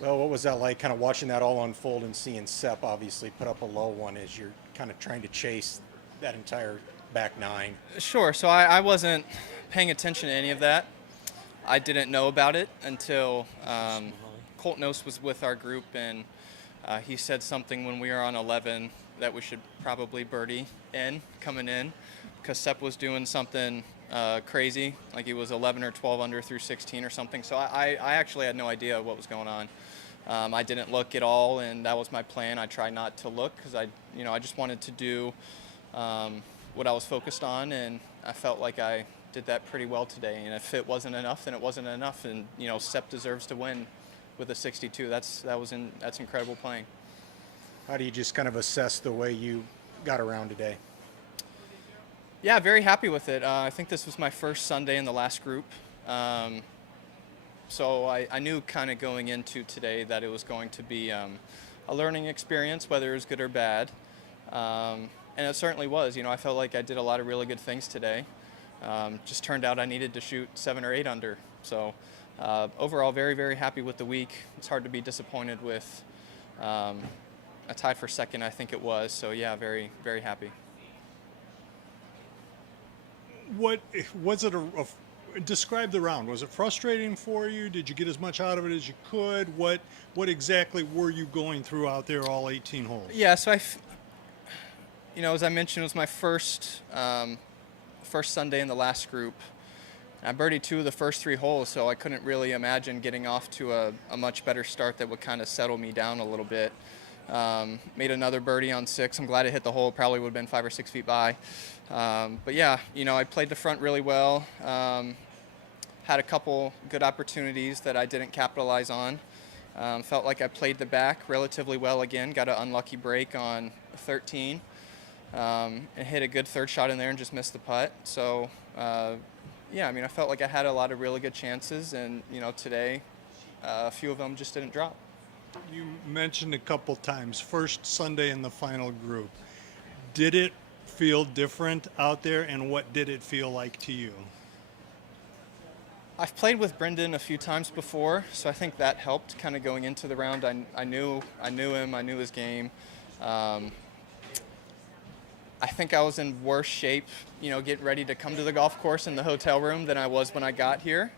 Well, what was that like, kind of watching that all unfold and seeing Sepp obviously put up a low one as you're kind of trying to chase that entire back nine? Sure. So I wasn't paying attention to any of that. I didn't know about it until Colt Knost was with our group, and he said something when we were on 11 that we should probably birdie coming in, because Sepp was doing something crazy, like he was 11 or 12 under through 16 or something. So I actually had no idea what was going on. I didn't look at all, and that was my plan. I tried not to look because I just wanted to do what I was focused on, and I felt like I did that pretty well today. And if it wasn't enough, then it wasn't enough. And Sepp deserves to win with a 62. That's incredible playing. How do you just kind of assess the way you got around today? Yeah, very happy with it. I think this was my first Sunday in the last group. So I knew kind of going into today that it was going to be a learning experience, whether it was good or bad. And it certainly was. I felt like I did a lot of really good things today. Just turned out I needed to shoot 7 or 8 under. So overall, very, very happy with the week. It's hard to be disappointed with a tie for second, I think it was. So yeah, very, very happy. What was it? Describe the round. Was it frustrating for you? Did you get as much out of it as you could? What exactly were you going through out there all 18 holes? Yeah, so as I mentioned, it was my first Sunday in the last group. I birdied 2 of the first 3 holes, so I couldn't really imagine getting off to a much better start that would kind of settle me down a little bit. Made another birdie on 6. I'm glad it hit the hole. Probably would have been 5 or 6 feet by. But yeah, I played the front really well. Had a couple good opportunities that I didn't capitalize on. Felt like I played the back relatively well again. Got an unlucky break on 13. And hit a good third shot in there and just missed the putt. So, yeah, I felt like I had a lot of really good chances. And, today, a few of them just didn't drop. You mentioned a couple times, first Sunday in the final group. Did it feel different out there, and what did it feel like to you? I've played with Brendan a few times before, so I think that helped kind of going into the round. I knew him, I knew his game. I think I was in worse shape, getting ready to come to the golf course in the hotel room than I was when I got here,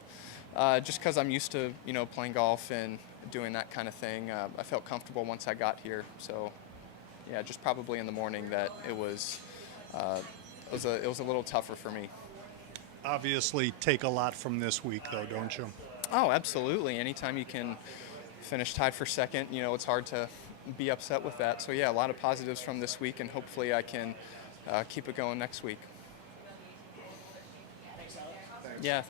just because I'm used to, playing golf and doing that kind of thing. I felt comfortable once I got here, so yeah, just probably in the morning that it was a little tougher for me. Obviously, take a lot from this week, though, don't you? Oh, absolutely. Anytime you can finish tied for second, it's hard to be upset with that. So yeah, a lot of positives from this week, and hopefully I can keep it going next week. Yeah.